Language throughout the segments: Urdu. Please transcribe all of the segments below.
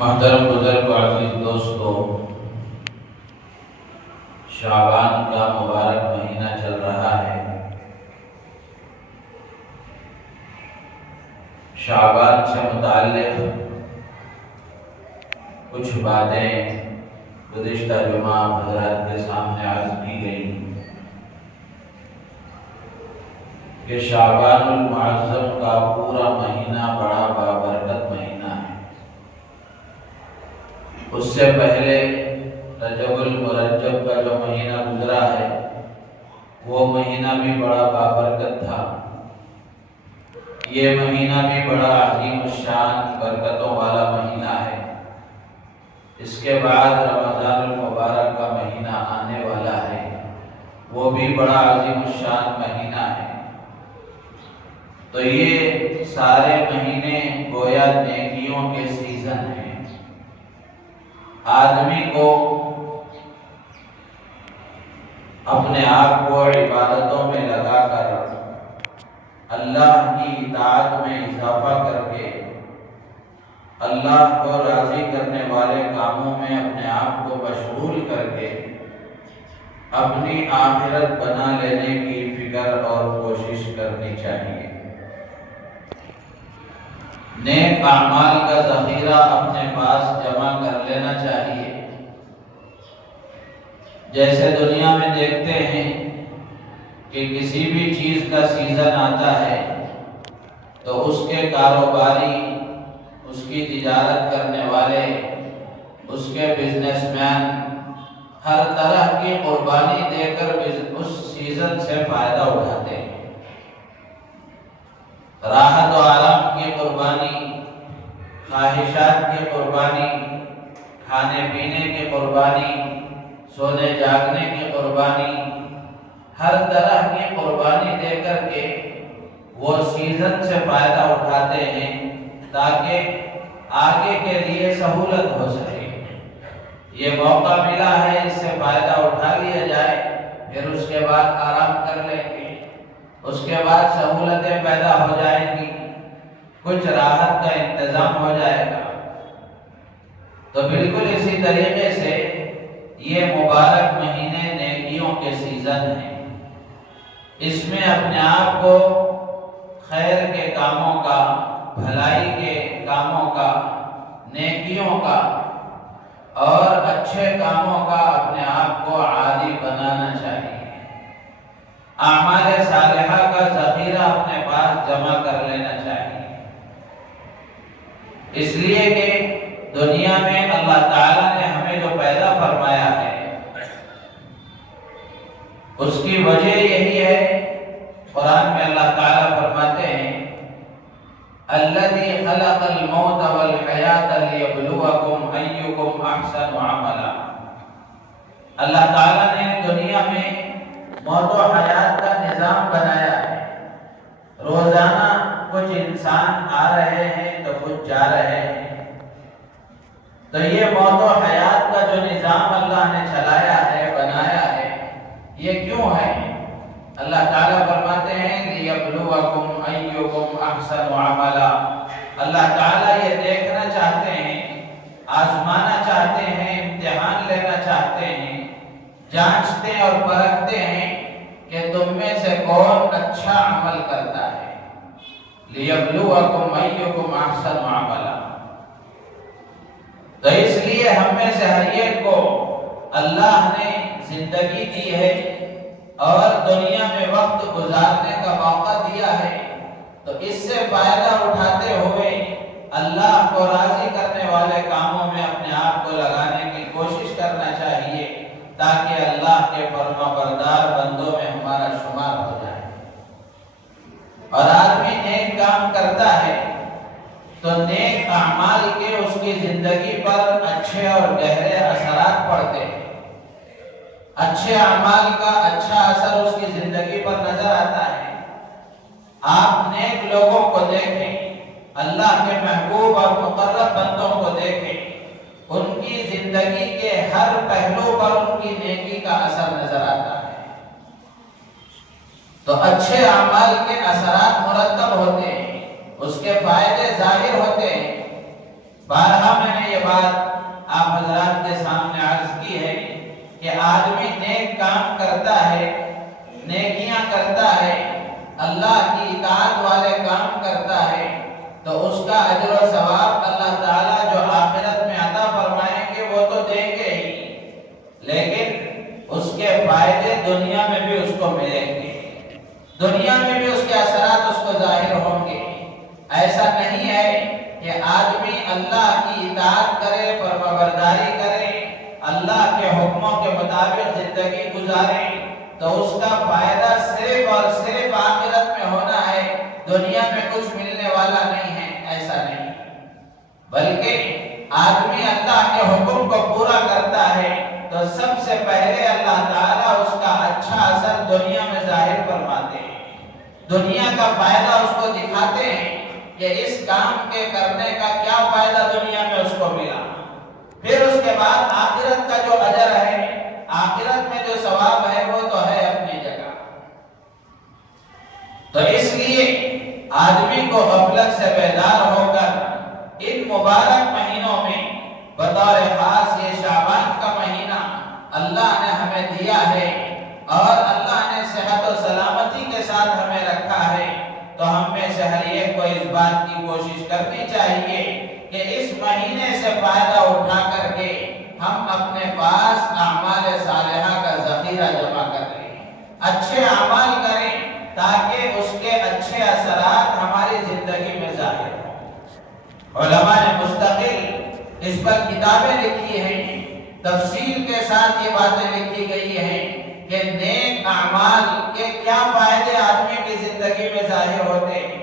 محترم بزرگ عزیز دوستو، شعبان کا مبارک مہینہ چل رہا ہے۔ شعبان سے متعلق کچھ باتیں گزشتہ جمعہ حضرات کے سامنے عرض کی گئی کہ شعبان المعظم کا پورا مہینہ بڑا بابرکت مہینہ ہے۔ اس سے پہلے رجب المرجب کا جو مہینہ گزرا ہے وہ مہینہ بھی بڑا بابرکت تھا۔ یہ مہینہ بھی بڑا عظیم الشان برکتوں والا مہینہ ہے۔ اس کے بعد رمضان المبارک کا مہینہ آنے والا ہے، وہ بھی بڑا عظیم الشان مہینہ ہے۔ تو یہ سارے مہینے گویا نیکیوں کے سیزن ہیں۔ آدمی کو اپنے آپ کو عبادتوں میں لگا کر اللہ کی اطاعت میں اضافہ کر کے اللہ کو راضی کرنے والے کاموں میں اپنے آپ کو مشغول کر کے اپنی آخرت بنا لینے کی فکر اور کوشش کرنی چاہیے۔ نیک اعمال کا ذخیرہ اپنے پاس جمع کر لینا چاہیے۔ جیسے دنیا میں دیکھتے ہیں کہ کسی بھی چیز کا سیزن آتا ہے تو اس کے کاروباری، اس کی تجارت کرنے والے، اس کے بزنس مین ہر طرح کی قربانی دے کر اس سیزن سے فائدہ اٹھاتے ہیں۔ راحت و آرام کی قربانی، خواہشات کی قربانی، کھانے پینے کی قربانی، سونے جاگنے کی قربانی، ہر طرح کی قربانی دے کر کے وہ سیزن سے فائدہ اٹھاتے ہیں تاکہ آگے کے لیے سہولت ہو سکے۔ یہ موقع ملا ہے، اس سے فائدہ اٹھا لیا جائے، پھر اس کے بعد آرام کر لیں گے، اس کے بعد سہولتیں پیدا ہو جائیں گی، کچھ راحت کا انتظام ہو جائے گا۔ تو بالکل اسی طریقے سے یہ مبارک مہینے نیکیوں کے سیزن ہیں۔ اس میں اپنے آپ کو خیر کے کاموں کا، بھلائی کے کاموں کا، نیکیوں کا اور اچھے کاموں کا اپنے آپ کو عادی بنانا چاہیے۔ اعمال صالحہ کا ذخیرہ اپنے پاس جمع کر لینا چاہیے۔ اس لیے کہ دنیا میں اللہ تعالیٰ نے ہمیں جو پیدا فرمایا ہے اس کی وجہ یہی ہے، قرآن میں اللہ تعالیٰ فرماتے ہیں الذی خلق الموت والحیاۃ لیبلوکم ایکم احسن عملا۔ اللہ تعالیٰ نے دنیا میں موت و حیات کا نظام بنایا ہے۔ روزانہ کچھ انسان آ رہے ہیں تو کچھ جا رہے ہیں۔ تو یہ موت و حیات کا جو نظام اللہ نے چلایا ہے، بنایا ہے، یہ کیوں ہے؟ اللہ تعالیٰ فرماتے ہیں لیبلوکم ایکم احسن عملا۔ اللہ تعالیٰ یہ دیکھنا چاہتے ہیں، آزمانا چاہتے ہیں، امتحان لینا چاہتے ہیں، جانچتے اور پرکھتے ہیں کہ تم میں سے کون اچھا عمل کرتا ہے۔ لیبلوکم ایکم احسن عملا۔ تو اس لیے ہم میں سے ہر ایک کو اللہ نے زندگی دی ہے اور دنیا میں وقت گزارنے کا موقع دیا ہے، تو اس سے فائدہ اٹھاتے ہوئے اللہ کو راضی کرنے والے کاموں میں اپنے آپ کو لگانے کی کوشش کرنا چاہیے تاکہ اللہ کے فرما بردار بندوں میں ہمارا شمار ہو جائے۔ اور آدمی نیک کام کرتا ہے تو نیک اعمال کے اس کی زندگی پر اچھے اور گہرے اثرات پڑتے ہیں۔ اچھے اعمال کا اچھا اثر اس کی زندگی پر نظر آتا ہے۔ آپ نیک لوگوں کو دیکھیں، اللہ کے محبوب اور مقرب بندوں کو دیکھیں، ان کی زندگی کے ہر پہلو پر ان کی نیکی کا اثر نظر آتا ہے۔ تو اچھے اعمال کے اثرات مرتب ہوتے ہیں، اس کے فائدے ظاہر ہوتے ہیں۔ بارہا میں نے یہ بات آپ حضرات کے سامنے عرض کی ہے کہ آدمی نیک کام کرتا ہے، نیکیاں کرتا ہے، اللہ کی اطاعت والے کام کرتا ہے، تو اس کا اجر و ثواب اللہ تعالیٰ جو آخرت میں عطا فرمائیں گے وہ تو دیں گے ہی، لیکن اس کے فائدے دنیا میں بھی اس کو ملیں گے، دنیا میں بھی اس کے اثرات اس کو ظاہر ہوں گے۔ ایسا نہیں ہے کہ آدمی اللہ کی اطاعت کرے، فرمانبرداری کرے، اللہ کے حکموں کے مطابق زندگی گزارے تو اس کا فائدہ صرف اور صرف آخرت میں ہونا ہے، دنیا میں کچھ ملنے والا نہیں ہے، ایسا نہیں، بلکہ آدمی اللہ کے حکم کو پورا کرتا ہے تو سب سے پہلے اللہ تعالیٰ اس کا اچھا اثر دنیا میں ظاہر فرماتے ہیں، دنیا کا فائدہ اس کو دکھاتے ہیں کہ اس کام کے کرنے کا کیا فائدہ دنیا میں اس کو ملا، پھر اس کے بعد آخرت کا جو اجر ہے، آخرت میں جو ثواب ہے وہ تو ہے اپنی جگہ۔ تو اس لیے آدمی کو غفلت سے بیدار ہو کر ان مبارک مہینوں میں بطور خاص یہ شعبان کا مہینہ اللہ نے ہمیں دیا ہے اور اللہ نے صحت و سلامتی کے ساتھ ہمیں رکھا ہے، تو ہم میں سے ہر ایک کو اس بات کی کوشش کرنی چاہیے کہ اس مہینے سے فائدہ اٹھا کر کے ہم اپنے پاس اعمال صالحہ کا ذخیرہ جمع کر لیں، اچھے اعمال کریں تاکہ اس کے اچھے اثرات ہماری زندگی میں ظاہر ہوں۔ علماء نے مستقل اس پر کتابیں لکھی ہیں، تفصیل کے ساتھ یہ باتیں لکھی گئی ہیں کہ نیک اعمال کے کیا فائدے آدمی کی زندگی میں ظاہر ہوتے ہیں،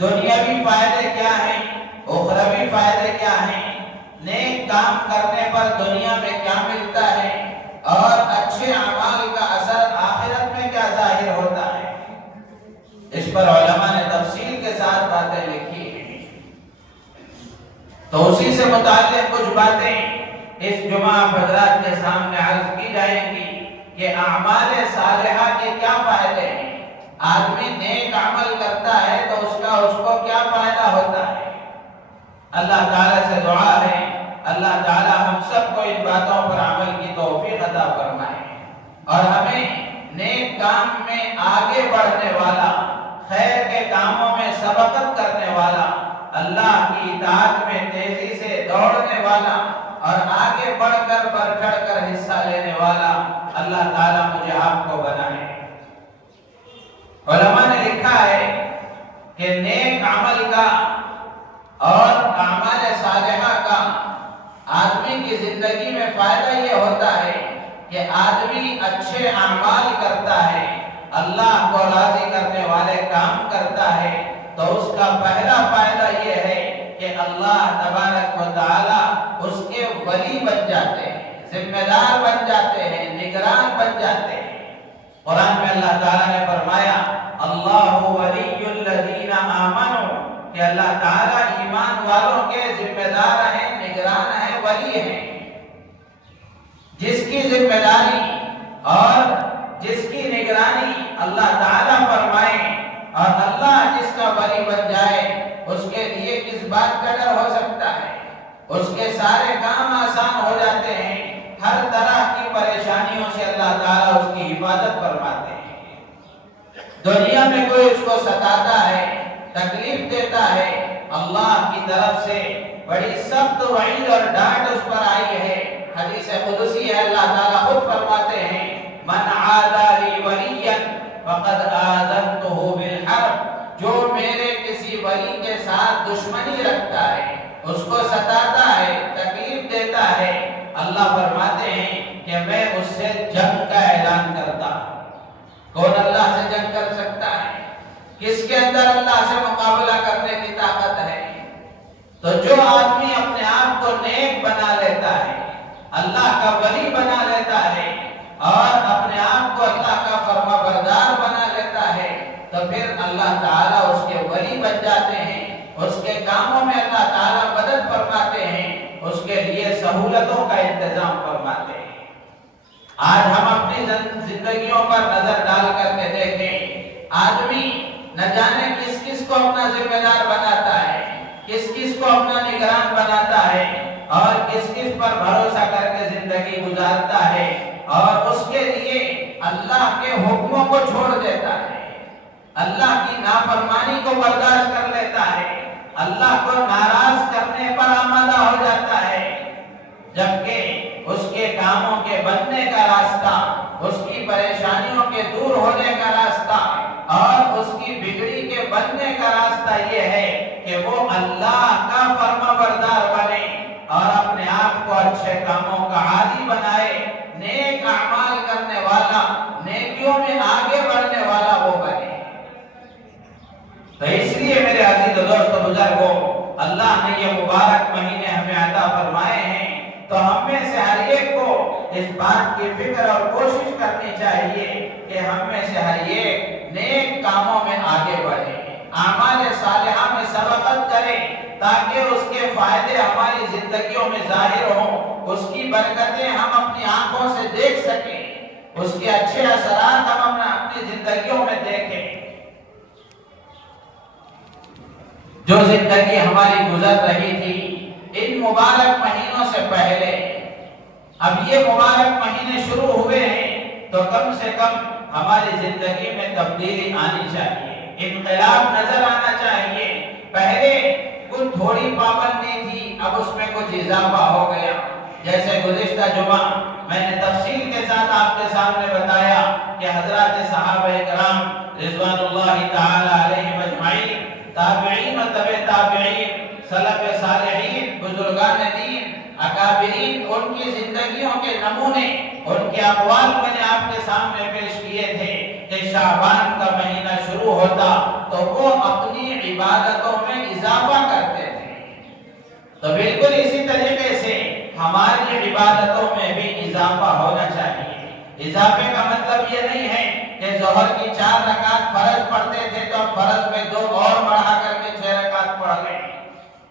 دنیاوی فائدے کیا ہیں، اخروی فائدے کیا ہیں، نیک کام کرنے پر دنیا میں کیا ملتا ہے اور اچھے اعمال کا اثر آخرت میں کیا ظاہر ہوتا ہے، اس پر علماء نے تفصیل کے ساتھ باتیں لکھی ہیں۔ تو اسی سے متعلق کچھ باتیں اس جمعہ حضرات کے سامنے عرض کی جائیں گی کہ اعمال صالحہ کے کیا فائدے ہیں، آدمی نیک عمل کرتا ہے تو اس کو کیا فائدہ ہوتا ہے۔ اللہ تعالیٰ سے دعا ہے اللہ تعالیٰ ہم سب کو ان باتوں پر عمل کی توفیق عطا فرمائے اور ہمیں نیک کام میں آگے بڑھنے والا، خیر کے کاموں میں سبقت کرنے والا، اللہ کی اطاعت میں تیزی سے دوڑنے والا اور آگے بڑھ چڑھ کر حصہ لینے والا اللہ تعالیٰ مجھے آپ کو بنائے۔ علماء نے لکھا ہے کہ نیک عمل کا اور اعمال صالحہ کا آدمی کی زندگی میں فائدہ یہ ہوتا ہے کہ آدمی اچھے اعمال کرتا ہے، اللہ کو راضی کرنے والے کام کرتا ہے، تو اس کا پہلا فائدہ یہ ہے کہ اللہ تبارک و تعالی اس کے ولی بن جاتے ہیں، ذمہ دار بن جاتے ہیں، نگران بن جاتے ہیں۔ قرآن میں اللہ تعالیٰ نے فرمایا اللہ ولی الذین آمنوا کہ اللہ تعالیٰ ایمان والوں کے ذمہ دار ہیں، نگران ہیں، ولی ہیں۔ جس کی ذمہ داری اور جس کی نگرانی اللہ تعالیٰ فرمائے اور اللہ جس کا ولی بن جائے اس کے لیے کس بات کا ڈر ہو سکتا ہے؟ اس کے سارے کام آسان ہو جاتے ہیں، ہر طرح کی پریشانیوں سے اللہ تعالیٰ اس کی حفاظت فرماتے ہیں۔ دنیا میں کوئی اس کو ستاتا ہے، تکلیف دیتا ہے، اللہ کی طرف سے بڑی سخت وعید اور ڈانٹ اس پر آئی ہے۔ حدیث قدسی ہے، اللہ تعالیٰ خود فرماتے ہیں من عادى لي وليا فقد آذنته بالحرب، جو میرے کسی ولی کے ساتھ دشمنی رکھتا ہے، اس کو ستاتا ہے، تکلیف دیتا ہے، اللہ فرماتے ہیں کہ میں اس سے جنگ کا اعلان کرتا ہوں۔ کون اللہ سے جنگ کر سکتا ہے؟ کس کے اندر اللہ سے مقابلہ کرنے کی طاقت ہے؟ تو جو آدمی اپنے آپ کو نیک بنا لیتا ہے، اللہ کا ولی بنا لیتا ہے اور اپنے آپ کو اللہ کا فرما بردار بنا لیتا ہے، تو پھر اللہ تعالیٰ اس کے ولی بن جاتے ہیں، اس کے کاموں میں اللہ تعالیٰ مدد فرماتے ہیں، اس کے لیے سہولتوں کا انتظام فرماتے ہیں۔ آج ہم اپنی زندگیوں پر نظر ڈال کر کے دیکھیں، آدمی نہ جانے کس کس کو اپنا ذمہ دار بناتا ہے، کس کس کو اپنا نگران بناتا ہے، کس کس پر بھروسہ کر کے زندگی گزارتا ہے اور اس کے لیے اللہ کے حکموں کو چھوڑ دیتا ہے، اللہ کی نافرمانی کو برداشت کر لیتا ہے، اللہ کو ناراض کرنے پر آمادہ ہو جاتا ہے، جبکہ اس کے کاموں کے بننے کا راستہ، اس کی پریشانیوں کے دور ہونے کا راستہ اور اس کی بگڑی کے بننے کا راستہ یہ ہے کہ وہ اللہ کا فرما بردار بنے اور اپنے آپ کو اچھے کاموں کا عادی بنائے، نیک اعمال کرنے والا، نیکیوں میں آگے بڑھنے والا وہ بنے۔ تو اس لیے میرے عزیز دوستو بزرگوں، اللہ نے یہ مبارک مہینے ہمیں عطا فرمائے ہیں، تو ہم میں سے ہر ایک کو اس بات کی فکر اور کوشش کرنی چاہیے کہ ہم میں سے ہر ایک نیک کاموں میں آگے بڑھے، اعمال صالحہ میں سبقت کرے تاکہ اس کے فائدے ہماری زندگیوں میں ظاہر ہوں، اس کی برکتیں ہم اپنی آنکھوں سے دیکھ سکیں، اس کے اچھے اثرات ہم اپنی زندگیوں میں دیکھیں۔ جو زندگی ہماری گزر رہی تھی ان مبارک مہینوں سے پہلے، اب یہ مبارک مہینے شروع ہوئے ہیں تو کم سے کم ہماری زندگی میں تبدیلی آنی چاہیے، انقلاب نظر آنا چاہیے۔ پہلے کچھ تھوڑی پابندی تھی، اب اس میں کچھ اضافہ ہو گیا۔ جیسے گزشتہ جمعہ میں نے تفصیل کے ساتھ آپ کے سامنے بتایا کہ حضرات صحابہ کرام رضوان اللہ تعالی علیہم اجمعین، تابعین و تبع تابعین، سلف صالحین، بزرگان دین، اکابرین، ان کی زندگیوں کے نمونے، ان کے اقوال میں نے آپ کے سامنے پیش کیے تھے کہ شعبان کا مہینہ شروع ہوتا تو وہ اپنی عبادتوں میں اضافہ کرتے تھے۔ تو بالکل اسی طریقے سے ہماری عبادتوں میں بھی اضافہ ہونا چاہیے۔ اضافے کا مطلب یہ نہیں ہے کہ ظہر کی 4 رکعت فرض پڑھتے تھے تو فرض میں 2 اور بڑھا کر کے 6 رکعت پڑھ لیں۔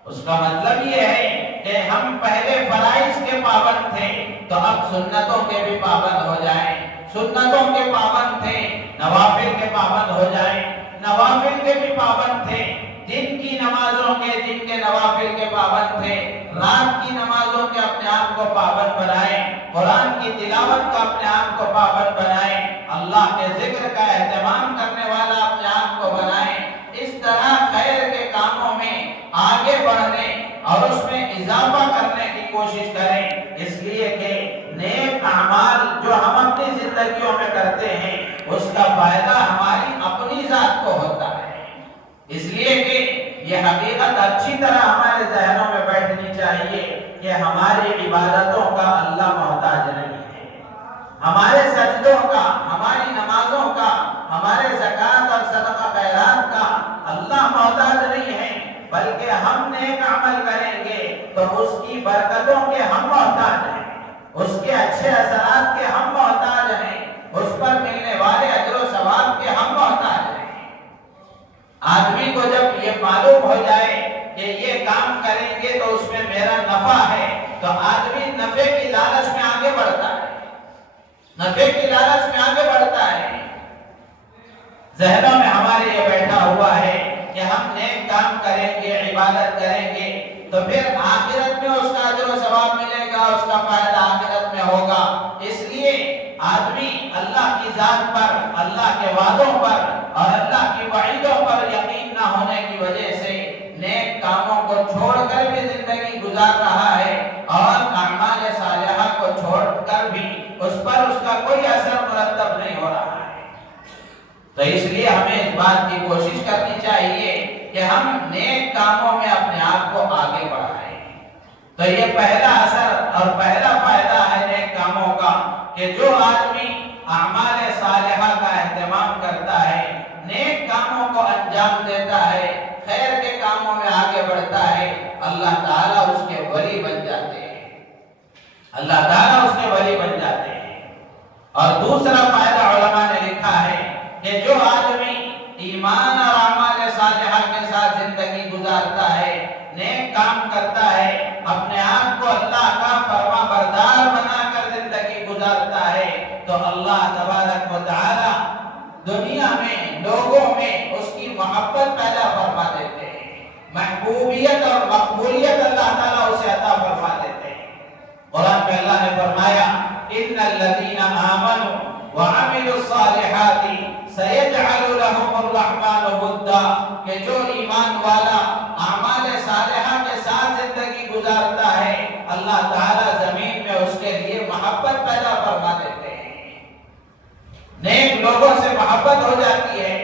اس کا مطلب یہ ہے کہ ہم پہلے فرائض کے پابند تھے تو اب سنتوں کے بھی پابند ہو جائیں، سنتوں کے پابند تھے نوافل کے پابند ہو جائیں، نوافل کے بھی پابند تھے، دن کی نمازوں کے، دن کے نوافل کے پابند تھے، رات کی نمازوں کے اپنے آپ کو پابند بنائیں، قرآن کی تلاوت کا اپنے آپ کو پابند بنائیں، اللہ کے ذکر کا اہتمام کرنے والا اپنے آپ کو بنائیں۔ اس طرح خیر کے کاموں میں آگے بڑھنے اور اس میں اضافہ کرنے کی کوشش کریں، اس لیے کہ نیک اعمال جو ہم اپنی زندگیوں میں کرتے ہیں اس کا فائدہ ہماری اپنی ذات کو ہوتا ہے۔ اس لیے کہ یہ حقیقت اچھی طرح ہمارے ذہنوں میں بیٹھنی چاہیے کہ ہماری عبادتوں کا اللہ محتاج نہیں ہے، ہمارے سجدوں کا، ہماری نمازوں کا، ہمارے زکوٰۃ اور صدقہ خیرات کا اللہ محتاج نہیں ہے، بلکہ ہم نیک عمل کریں گے تو اس کی برکتوں کے ہم محتاج ہیں، اس کے اچھے اثرات کے ہم محتاج ہیں، اس پر ملنے والے اجر و ثواب کے ہم محتاج ہیں۔ آدمی کو جب یہ معلوم ہو جائے کہ یہ کام کریں گے تو اس میں میرا نفع ہے تو آدمی نفع کی لالچ میں آگے بڑھتا ہے، نفع کی لالچ میں آگے بڑھتا ہے۔ ذہنوں میں ہمارے یہ بیٹھا ہوا ہے کہ ہم نیک کام کریں گے، عبادت کریں گے تو پھر آخرت میں اس کا اجر و ثواب ملے گا، اس کا فائدہ آخرت میں ہوگا۔ اس لیے آدمی اللہ کی ذات پر، اللہ کے وعدوں پر اور اللہ کی وعیدوں پر یقین نہ ہونے کی وجہ سے نیک کاموں کو چھوڑ کر بھی زندگی گزار رہا ہے اور اعمال صالحہ کو چھوڑ کر بھی اس پر اس کا کوئی اثر مرتب نہیں ہو رہا ہے۔ تو اس لیے ہمیں اس بات کی کوشش کرنی چاہیے کہ ہم نیک کاموں میں اپنے آپ کو آگے بڑھائیں۔ تو یہ پہلا اثر اور پہلا فائدہ ہے نیک کاموں کا کہ جو آدمی اعمال صالحہ کا اہتمام کرتا ہے، نیک کاموں کو انجام دیتا ہے، خیر کے کاموں میں آگے بڑھتا ہے، اللہ تعالیٰ اس کے ولی بن جاتے ہیں، اللہ تعالیٰ اس کے ولی بن جاتے ہیں۔ اور دوسرا فائدہ علماء نے لکھا ہے کہ جو آدمی ایمان اور اعمال صالحہ کے ساتھ زندگی گزارتا ہے، نیک کام کرتا ہے، اپنے آپ کو اللہ کا فرما بردار بنا کر زندگی گزارتا ہے تو اللہ تبارک و تعالی دنیا میں لوگوں میں اس کی محبت پیدا فرما دیتے ہیں، محبوبیت اور مقبولیت اللہ تعالیٰ اسے عطا فرما دیتے ہیں۔ کہ جو ایمان والا اعمال صالحہ کے ساتھ زندگی گزارتا ہے اللہ تعالیٰ زمین میں اس کے لیے محبت پیدا فرما دیتے ہیں، نیک لوگوں سے محبت ہو جاتی ہے۔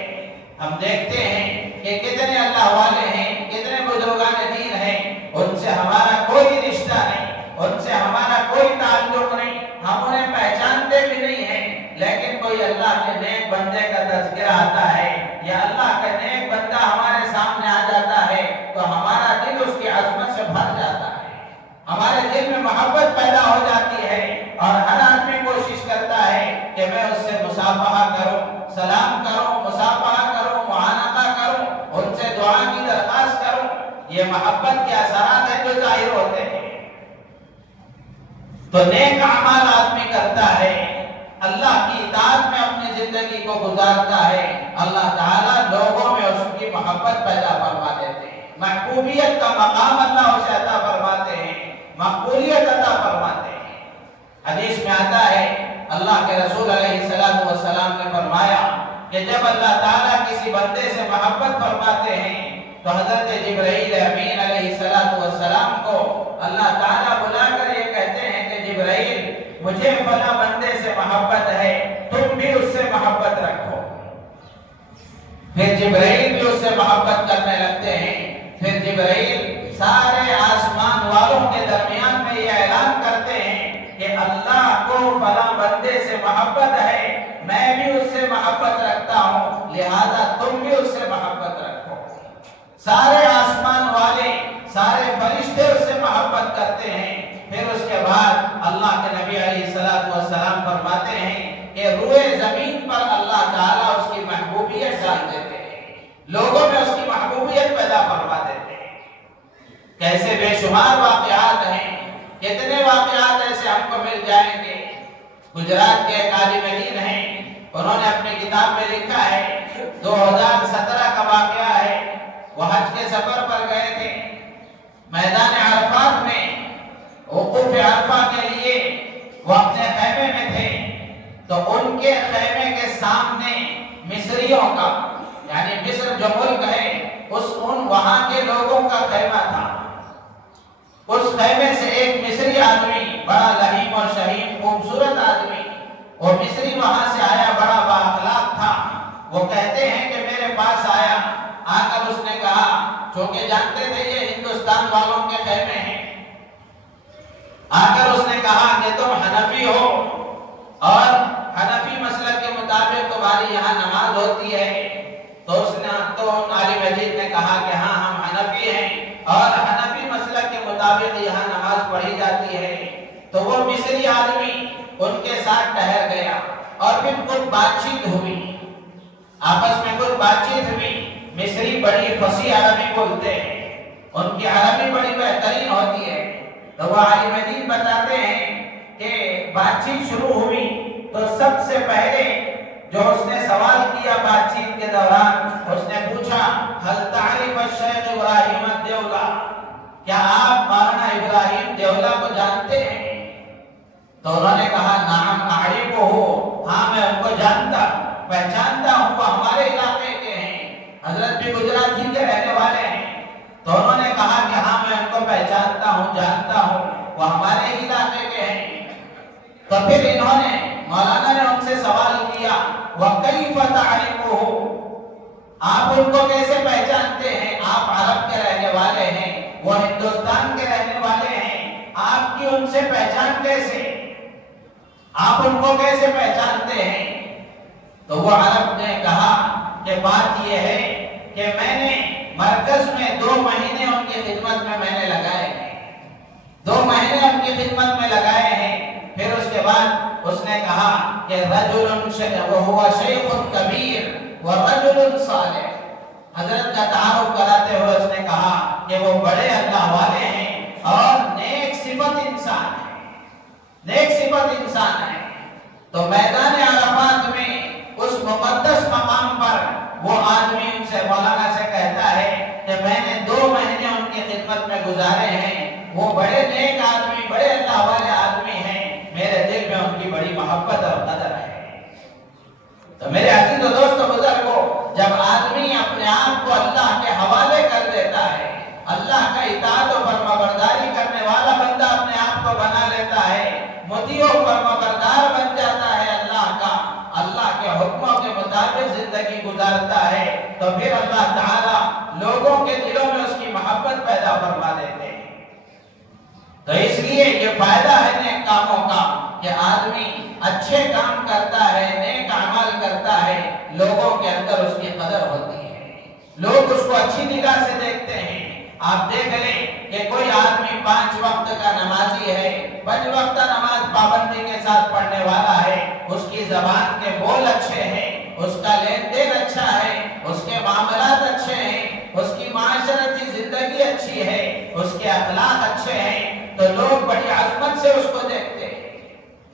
ہم دیکھتے ہیں کہ کتنے اللہ والے ہیں، کتنے بزرگان دین ہیں، ان سے ہمارا کوئی رشتہ نہیں، ان سے ہمارا کوئی تعلق نہیں، ہم انہیں پہچانتے بھی نہیں ہیں، لیکن کوئی اللہ کے نیک بندے کا تذکرہ آتا ہے یا اللہ کا نیک بندہ ہمارے سامنے آ جاتا ہے تو ہمارا دل اس کی عظمت سے بھر جاتا ہے، ہمارے دل میں محبت پیدا ہو جاتی ہے، اور ہر آدمی کوشش کرتا ہے کہ میں اس سے مصافحہ کروں، سلام کروں، مصافحہ کروں، معانقہ کروں، ان سے دعا کی درخواست کروں۔ یہ محبت کے اثرات ہیں جو ظاہر ہوتے ہیں۔ تو نیک اعمال آدمی کرتا ہے، اللہ کی اطاعت میں اپنی زندگی کو گزارتا ہے، اللہ تعالیٰ لوگوں میں اس کی محبت پیدا فرما دیتے ہیں، محبوبیت کا مقام اللہ اسے عطا فرماتے ہیں، مقبولیت عطا فرماتے ہیں۔ حدیث میں آتا ہے اللہ کے رسول علیہ السلام نے فرمایا کہ جب اللہ تعالیٰ کسی بندے سے محبت فرماتے ہیں تو حضرت جبرائیل امین علیہ السلام کو اللہ تعالیٰ بلا کر یہ کہتے ہیں کہ جبرائیل مجھے فلاں بندے سے محبت ہے، تم بھی اس سے محبت رکھو۔ پھر جبرائیل بھی اس سے محبت کرنے لگتے ہیں، پھر جبرائیل سارے آسمان والوں کے درمیان میں یہ اعلان کرتے ہیں کہ اللہ کو فلاں بندے سے محبت ہے، میں بھی اس سے محبت رکھتا ہوں، لہذا تم بھی اس سے محبت رکھو۔ سارے آسمان والے، سارے فرشتے اس سے محبت کرتے ہیں۔ پھر اس کے بعد اللہ کے نبی علیہ السلام فرماتے ہیں کہ روئے زمین پر اللہ تعالیٰ اس کی محبوبیت ڈال دیتے ہیں، لوگوں میں اس کی محبوبیت پیدا فرما دیتے ہیں۔ کیسے بے شمار واقعات ہیں، کتنے واقعات ایسے ہم کو مل جائیں گے۔ گجرات کے ایک عالم دین ہیں، انہوں نے اپنی کتاب میں لکھا ہے، 2017 کا واقعہ ہے، وہ حج کے سفر پر گئے تھے، میدان عرفات میں وقوف عرفہ کے لیے وہ اپنے خیمے میں تھے، تو ان کے خیمے کے سامنے مصریوں کا، یعنی مصر جو ملک ہے وہاں کے لوگوں کا خیمہ تھا۔ اس خیمے سے ایک مصری آدمی، بڑا لحیم اور شہیم خوبصورت آدمی، وہ مصری وہاں سے آیا، بڑا بااخلاق تھا۔ وہ کہتے ہیں کہ میرے پاس آیا، آ کر اس نے کہا، چونکہ جانتے تھے یہ ہندوستان والوں کے خیمے ہیں، آ کر اس نے کہا کہ تم حنفی ہو اور حنفی مسلک کے مطابق تمہاری یہاں نماز ہوتی ہے؟ تو عالم حدیث نے کہا کہ ہاں ہم حنفی ہیں اور حنفی مسلک کے مطابق یہاں نماز پڑھی جاتی ہے۔ تو وہ مصری آدمی ان کے ساتھ ٹھہر گیا اور پھر کچھ بات چیت ہوئی، آپس میں کچھ بات چیت ہوئی۔ مصری بڑی فصیح عربی بولتے ہیں، ان کی عربی بڑی بہترین ہوتی ہے۔ تو وہ عالم دین بتاتے ہیں کہ بات چیت شروع ہوئی تو سب سے پہلے جو اس نے سوال کیا بات چیت کے دوران، اس نے پوچھا، هل تعرف الشیخ ابراہیم الدولہ، کیا آپ مولانا ابراہیم دیولہ کو جانتے ہیں؟ تو انہوں نے کہا، نعم اعرفہ، ہاں میں ان کو پہچانتا ہوں، وہ ہمارے علاقے کے ہیں، حضرت بھی گجرات ہی کے رہنے والے ہیں۔ تو انہوں نے کہا کہ ہاں میں ان کو پہچانتا ہوں، جانتا ہوں، وہ ہمارے علاقے کے ہیں۔ تو پھر انہوں نے، مولانا نے ان سے سوال کیا، وَكَيْفَ تَعْرِفُهُ، آپ ان کو کیسے پہچانتے ہیں؟ آپ عرب کے رہنے والے ہیں، وہ ہندوستان کے رہنے والے ہیں، آپ کی ان سے پہچان کیسے؟ آپ ان کو کیسے پہچانتے ہیں؟ تو وہ عرب نے کہا کہ بات یہ ہے کہ میں نے مرکز میں 2 مہینے ان کی خدمت میں نے لگائے ہیں، 2 مہینے ان کی خدمت میں لگائے ہیں۔ پھر اس کے بعد اس نے کہا کہ رجل وهو شیخ کبیر ورجل صالح، حضرت کا تعارف کراتے ہوئے اس نے کہا کہ وہ بڑے اللہ والے ہیں اور نیک صفت انسان ہے، نیک صفت انسان ہے۔ تو میدان عرفات میں اس مقدس مقام پر وہ آدمی ان سے، مولانا سے کہتا ہے کہ میں نے 2 مہینے ان کی خدمت میں گزارے ہیں، وہ بڑے نیک آدمی، بڑے اللہ والے آدمی ہیں، میرے دل میں ان کی بڑی محبت اور قدر ہے۔ تو میرے عزیز و دوست و بزرگوں، جب آدمی اپنے آپ کو اللہ کے متی و فرمانبردار بن جاتا ہے اللہ کا، اللہ کے حکموں کے مطابق زندگی گزارتا ہے، تو پھر اللہ تعالی لوگوں کے دلوں میں اس کی محبت پیدا فرما دیتے ہیں۔ تو اس لیے یہ فائدہ ہے نیک کاموں کا کہ آدمی اچھے کام کرتا ہے، نیک اعمال کرتا ہے، لوگوں کے اندر اس کی قدر ہوتی ہے، لوگ اس کو اچھی نگاہ سے دیکھتے ہیں۔ آپ دیکھ لیں کہ کوئی آدمی 5 وقت کا نمازی ہے، 5 وقت نماز پابندی کے ساتھ پڑھنے والا ہے، اس کی زبان کے بول اچھے ہیں، اس کا لین دین اچھا ہے، اس کے معاملات اچھے ہیں، اس کی معاشرتی زندگی اچھی ہے، اس کے اخلاق اچھے ہیں، تو لوگ بڑی عظمت سے اس کو دیکھتے ہیں،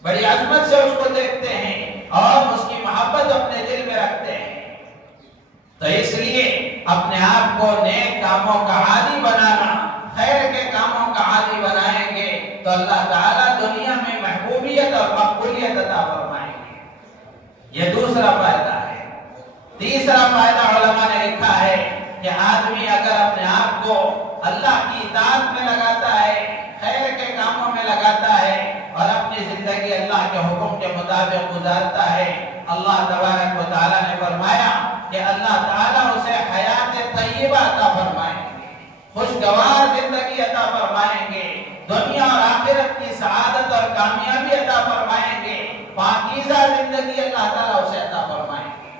بڑی عظمت سے اس کو دیکھتے ہیں اور اس کی محبت اپنے دل میں رکھتے ہیں۔ تو اس لیے اپنے آپ کو نیک کاموں کا عادی بنانا، خیر کے کاموں کا عادی بنائیں گے تو اللہ تعالیٰ دنیا میں محبوبیت اور مقبولیت عطا فرمائیں گے۔ یہ دوسرا فائدہ ہے۔ تیسرا فائدہ علماء نے لکھا ہے کہ آدمی اگر اپنے آپ کو اللہ کی اطاعت میں لگاتا ہے، خیر کے کاموں میں لگاتا ہے اور اپنی زندگی اللہ کے حکم کے مطابق گزارتا ہے، اللہ تبارک و تعالیٰ نے فرمایا کہ اللہ تعالیٰ اسے حیات طیبہ عطا فرمائیں گے، خوشگوار زندگی عطا فرمائیں گے، دنیا اور آخرت کی سعادت اور کامیابی عطا فرمائیں گے، پاکیزہ زندگی اللہ تعالیٰ اسے عطا فرمائیں گے۔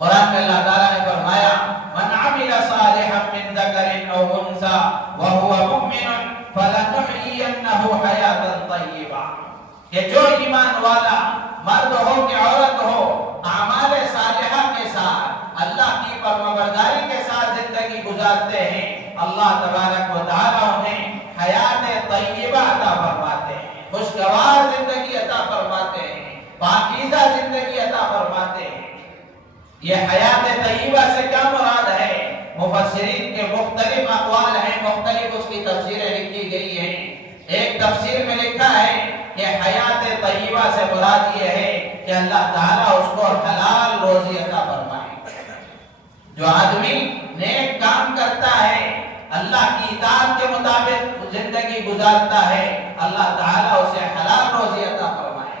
قرآن میں اللہ تعالیٰ نے فرمایا من عمل صالحا من ذکر او انثى وهو مؤمن فلنحيينه حیاتا طیبہ، کہ جو ایمان والا مرد ہو کہ عورت ہو اعمال صالحہ کے ساتھ اللہ کی فرمانبرداری کے ساتھ زندگی گزارتے ہیں، اللہ تبارک و تعالیٰ انہیں حیات طیبہ عطا فرماتے ہیں، خوشگوار زندگی عطا فرماتے ہیں، پاکیزہ زندگی عطا فرماتے ہیں۔ یہ حیات طیبہ سے کیا مراد ہے؟ مفسرین کے مختلف اقوال ہیں، مختلف اس کی تفسیریں لکھی گئی ہیں۔ ایک تفسیر میں لکھا ہے کہ حیات طیبہ سے مراد یہ ہے کہ اللہ تعالیٰ اس کو حلال روزی عطا فرمائے۔ جو آدمی نیک کام کرتا ہے، اللہ کی اطاعت کے مطابق زندگی گزارتا ہے، اللہ تعالیٰ اسے حلال روزی عطا فرمائے۔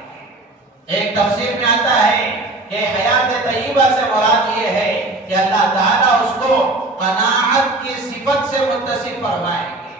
ایک تفسیر میں آتا ہے کہ حیات طیبہ سے مراد یہ ہے کہ اللہ تعالیٰ اس کو قناعت کی صفت سے متصف فرمائیں گے،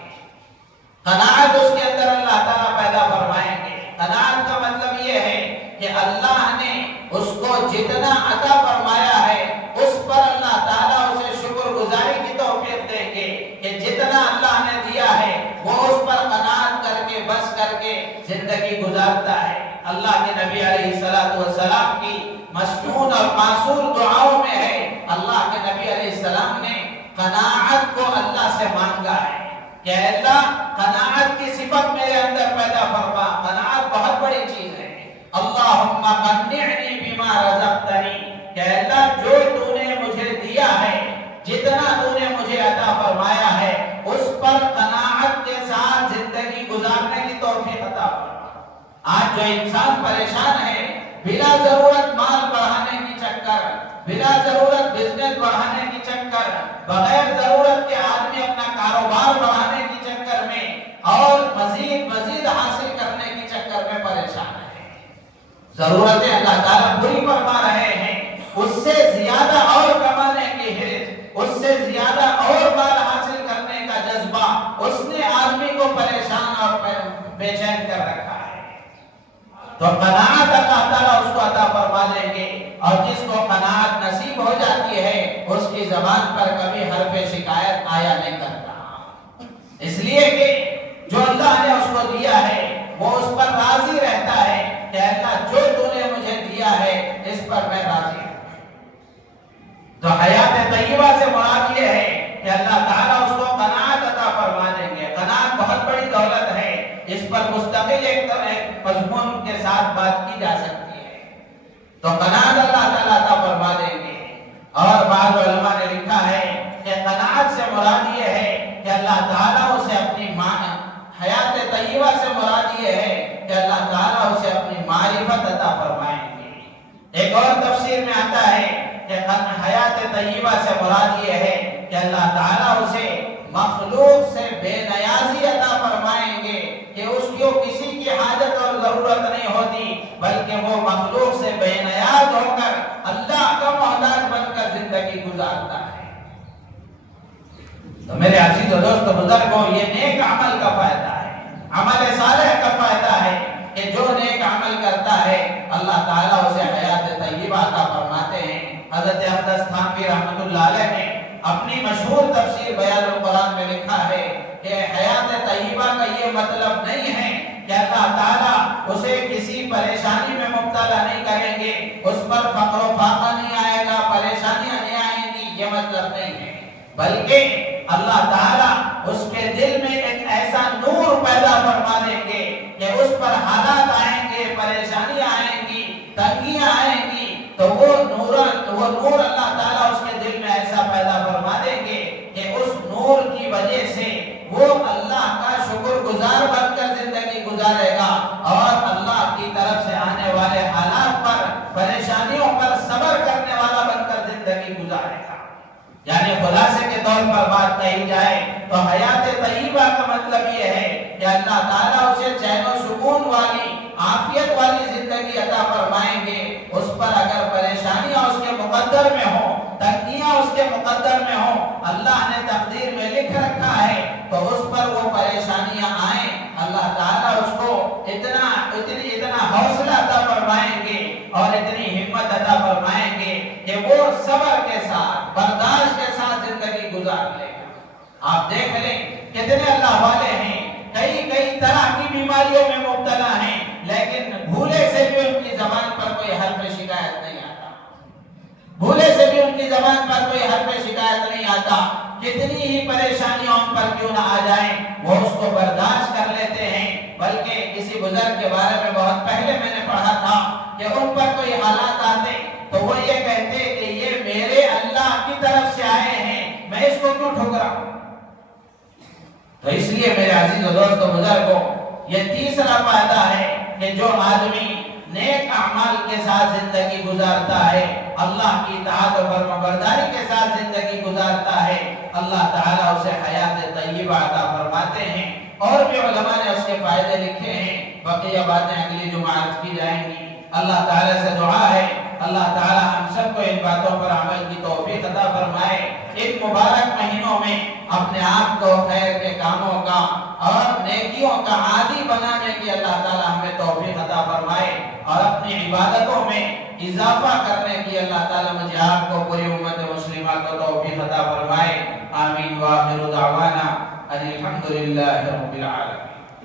قناعت اس کے اندر اللہ تعالیٰ پیدا فرمائیں گے۔ قناعت کا مطلب یہ ہے کہ اللہ نے اس کو جتنا عطا فرمایا ہے اس پر اللہ تعالیٰ اسے شکر گزاری کی توفیق دیں گے، کہ جتنا اللہ نے دیا ہے وہ اس پر قناعت کر کے بس کر کے زندگی گزارتا ہے۔ اللہ کے نبی علیہ السلام کی مسنون اور معصور دعاؤں میں ہے، اللہ کے نبی علیہ السلام نے قناعت کو اللہ سے مانگا ہے کہ اللہ قناعت کی صفت میرے اندر پیدا فرما۔ قناعت بہت بڑی چیز ہے۔ اللہم قنعنی بما رزقتنی، کہ اللہ جو تو نے مجھے دیا ہے، جتنا تو نے مجھے عطا فرمایا ہے، اس پر قناعت کے ساتھ زندگی گزارنے کی توفیق عطا فرما۔ آج جو انسان پریشان ہے، بلا ضرورت مال بڑھانے کی چکر، بلا ضرورت بزنس بڑھانے کی چکر، بغیر ضرورت کے آدمی اپنا کاروبار بڑھانے کی چکر میں اور مزید حاصل کرنے کی چکر میں پریشان ہے۔ ضرورتیں اللہ تعالیٰ پوری فرما رہے ہیں، اس سے زیادہ اور کمانے کی حرص، اس سے زیادہ اور مال حاصل کرنے کا جذبہ اس نے آدمی کو پریشان اور بے چین کر رکھا ہے۔ تو قناعت اللہ تعالیٰ اس کو عطا فرما دیں گے، اور جس کو قناعت نصیب ہو جاتی ہے اس کی زبان پر کبھی حرف شکایت آیا نہیں کرتا، اس لیے کہ جو اللہ نے اس کو دیا ہے وہ اس پر راضی رہتا ہے کہ اللہ جو تو نے مجھے دیا ہے اس پر میں راضی ہوں۔ تو حیات طیبہ سے مراد یہ ہے کہ اللہ تعالیٰ اس کو قناعت عطا فرما دیں گے۔ قناعت بہت بڑی دولت ہے، اس پر مستقل ایک مضمون کے ساتھ بات کی جا سکتی ہے۔ تو قناعت اللہ تعالیٰ عطا فرما دیں گے۔ اور بعض علماء نے لکھا ہے کہ قناعت سے مراد یہ ہے کہ اللہ تعالیٰ اسے اپنی حیات طیبہ سے مراد یہ ہے کہ اللہ تعالیٰ اسے اپنی معرفت عطا فرمائیں گے۔ ایک اور تفسیر میں آتا ہے کہ حیات طیبہ سے مراد یہ ہے کہ اللہ تعالیٰ اسے مخلوق سے بے نیازی عطا فرمائیں گے، کہ اس کو کسی کی حاجت اور ضرورت ضرورت نہیں ہوتی، بلکہ وہ مخلوق سے بے نیاز ہو کر اللہ کا محتاج بن کر زندگی گزارتا ہے۔ تو میرے عزیز و دوست بزرگوں، یہ نیک عمل کا فائدہ ہے، عمل صالح کا فائدہ ہے کہ جو نیک عمل کرتا ہے اللہ تعالیٰ اسے حیات طیبہ عطا فرماتے ہیں۔ حضرت اقدس تھانوی رحمۃ اللہ علیہ نے اپنی مشہور تفسیر بیان القرآن میں لکھا ہے کہ حیات طیبہ کا یہ مطلب نہیں ہے کہ اللہ تعالیٰ اسے کسی پریشانی میں مبتلا نہیں کریں گے، اس پر فقر و فاقہ نہیں آئے گا، پریشانیاں نہیں آئیں گی، یہ مطلب نہیں ہے، بلکہ اللہ تعالیٰ اس کے دل میں ایک ایسا نور پیدا فرما دیں گے کہ اس پر حالات آئیں گے، پریشانیاں آئیں گی، تنگیاں آئیں گی، تو وہ نور اللہ تعالیٰ اس کے دل میں ایسا پیدا فرما دیں گے کہ اس نور کی وجہ سے وہ اللہ کا شکر گزار بن کر زندگی گزارے گا اور اللہ کی طرف سے آنے والے حالات پر، پریشانیوں پر صبر کرنے والا بن کر زندگی گزارے گا۔ یعنی خلاصے کے طور پر بات کہی جائے تو حیات طیبہ کا مطلب یہ ہے کہ اللہ تعالیٰ اسے چین و سکون والی، عافیت والی زندگی عطا فرمائیں گے۔ اس پر اگر پریشانیاں اس کے مقدر میں ہوں، تنگیاں اس کے مقدر میں ہوں، اللہ نے تقدیر میں لکھ رکھا ہے، تو اس پر وہ پریشانیاں آئیں، اللہ تعالیٰ اس کو اتنا حوصلہ عطا فرمائیں گے اور اتنی ہمت عطا فرمائیں گے کہ وہ صبر کے ساتھ، برداشت کے ساتھ زندگی گزار لے گا۔ آپ دیکھ لیں کتنے اللہ والے ہیں، کئی طرح کی بیماریوں میں مبتلا ہیں، لیکن بھولے سے بھی ان کی زبان پر کوئی حرف شکایت نہیں آتا، بھولے سے بھی ان کی زبان پر کوئی حرف شکایت نہیں آتا۔ کتنی ہی پریشانیاں ان پر کیوں نہ آ جائیں، وہ اس کو برداشت کر لیتے ہیں۔ بلکہ کسی بزرگ کے بارے میں بہت پہلے میں نے پڑھا تھا کہ ان پر کوئی حالات آتے تو وہ یہ کہتے کہ یہ میرے اللہ کی طرف سے آئے ہیں، میں اس کو کیوں ٹھکراؤں۔ تو اس لیے میرے عزیز و دوست و بزرگوں، یہ تیسرا فائدہ ہے کہ جو آدمی نیک اعمال کے ساتھ زندگی گزارتا ہے، اللہ کی اطاعت و فرمانبرداری کے ساتھ زندگی گزارتا ہے، اللہ تعالیٰ اسے حیات طیبہ عطا فرماتے ہیں۔ اور بھی علماء نے اس کے فائدے لکھے ہیں، بقیہ باتیں اگلی جمعات کی جائیں گی۔ اللہ تعالیٰ سے دعا ہے اللہ تعالیٰ ہم سب کو ان باتوں پر عمل کی توفیق عطا فرمائے۔ ان مبارک مہینوں میں اپنے آپ کو خیر کے کاموں کا اور نیکیوں کا عادی بنانے کی اللہ تعالیٰ ہمیں توفیق عطا فرمائے اور اپنی عبادتوں میں اضافہ کرنے کی اللہ تعالیٰ مجھے آپ کو پوری امت مسلمہ کو توفیق عطا فرمائے۔ آمین وآخر دعوانا ان الحمد للہ رب العالمین۔